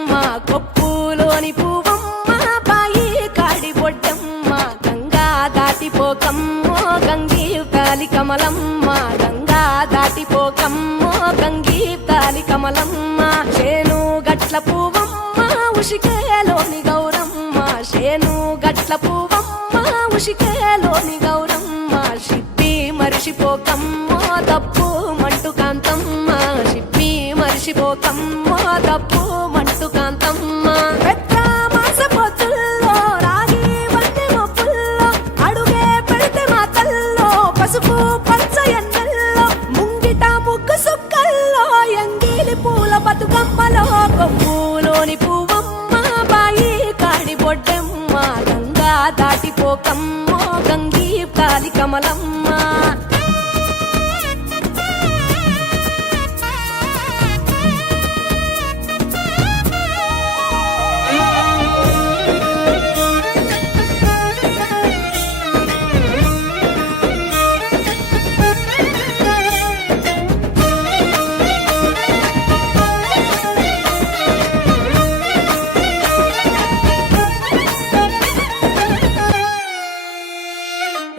బొడ్డెమ్మ కొప్పులోని పువ్వమ్మ బాయి కాడి బొడ్డెమ్మ గంగా దాటిపోకమ్మో గంగీ తాలి కమలమ్మ గంగా దాటిపోకమ్మో గంగీ తాలి కమలమ్మ చేను గట్ల పువ్వమ్మ ఉషికేలోని గౌరమ్మ చేను గట్ల పువ్వమ్మ ఉషికేలోని గౌరమ్మ షిప్పి మరిషిపోకమ్మో తప్పు మంటు కాంతమ్మ షిప్పి మరిషిపోకమ్మో తప్పు మంటు కాంతమ్మ పెద్ద మాస పొత్తుల్లో రాగి వంటి మొప్పుల్లో అడుగే పెడితే మాతల్లో పసుపు పచ్చ ఎన్నెల్లో ముంగిట ముగ్గు సుక్కల్లో ఎంగిలి పూల బతుకమ్మలో కొమ్ములోని పువ్వమ్మ బాయి కాడి బొడ్డెమ్మ గంగా దాటిపోకమ్మో గంగీ తాలి కమలమ్మ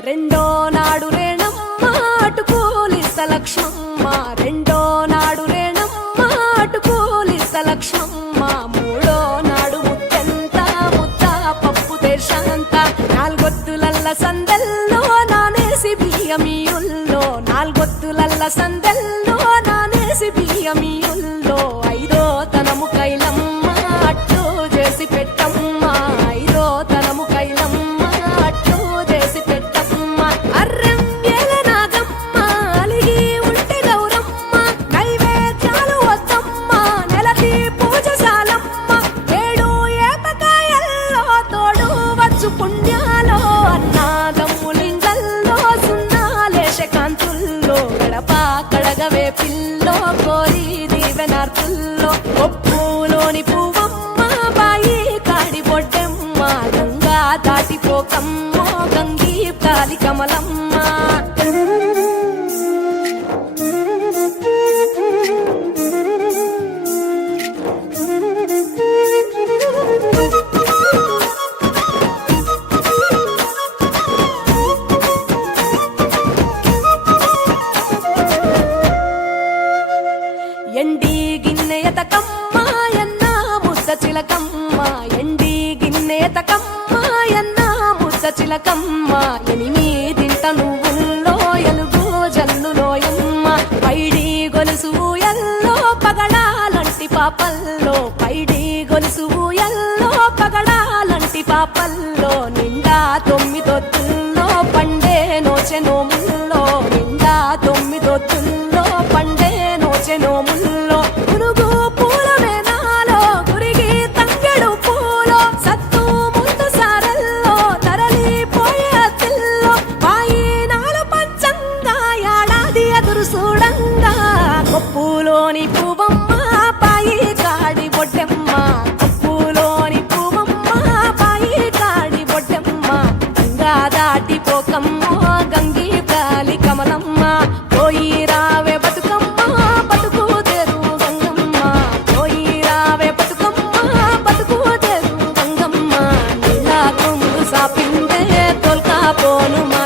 రెండో నాడు రేణమ్మ అటుకూలిస్త లక్ష్మమ్మ రెండో నాడు రేణమ్మ అటుకూలిస్త లక్ష్మమ్మ మూడో నాడు ముత్తెంత ముద్ద పప్పు దేశంత నాలుగొత్తులల్ల సందెల్లో నానేసి బియ్యమియుల్లో నాలుగొత్తులల్ల సందెల్లో నానేసి బియ్యమియుల్లో ఐదో తనము కైలమ్మ అట్టు చేసి పెట్టమ్మ ఐదో తనము కైలమ్మ అట్టు చేసి పెట్టమ్మ అర్రం ఏల నాగమ్మ అలిగి ఉంటే గౌరమ్మ నైవేద్యాలు వద్దమ్మ నెలకి పూజశాలమ్మ ఏడు ఏపకాయల్లో తోడు వచ్చు పుణ్యాలో అన్నాదమ్ములింగల్లో సున్నాలేశ కాంతుల్లో గడప కడగవే పిల్లో కోరి దీవెనార్తుల్లో ఒప్పులోని పువ్వమ్మ బాయి కాడి బొడ్డెమ్మ గంగా దాటిపోకమ్మో గంగీ తాలి కమలమ్మ ఎండి గిన్నెయతకమ్మ ఎన్న ముద్ద చిలకమ్మ ఎండి గిన్నెయతకమ్మ ఎన్న ముద్ద చిలకమ్మ ఎనిమిదింట నువ్వుల్లో ఎలుగు జల్లులోయమ్మ పైడి గొలుసు ఎల్లో పగడాలంటి పాపల్లో పైడి గొలుసు ఎల్లో పగడాలంటి పాపల్లో నిండా తొమ్మిదొత్తుల్లో పండే నోచె నోముల్లో నిండా తొమ్మిదొత్తుల్లో పండే నోచె నోముల్లో పునుగు పూల వేనాలో గురిగి తంగెడు పూలో సత్తు ముందు సారల్లో తరలిపోయే అత్తిల్లో పాయినాలు పంచంగా ఏడాది ఎదురు చూడంగా కొప్పులోని పువ్వమ్మ పాయి కాడి బొడ్డెమ్మ కొప్పులోని పువ్వమ్మ పాయి కాడి బొడ్డెమ్మ గంగా దాటిపోకమ్మో గంగీ తాలి కమలమ్మ పోయి రావే బతుకమ్మ బతుకు తెరు గంగమ్మ పోయి రావే బతుకమ్మ బతుకు తెరు గంగమ్మ నీలా కొంగు సాపిందే తొల్కా పోను మా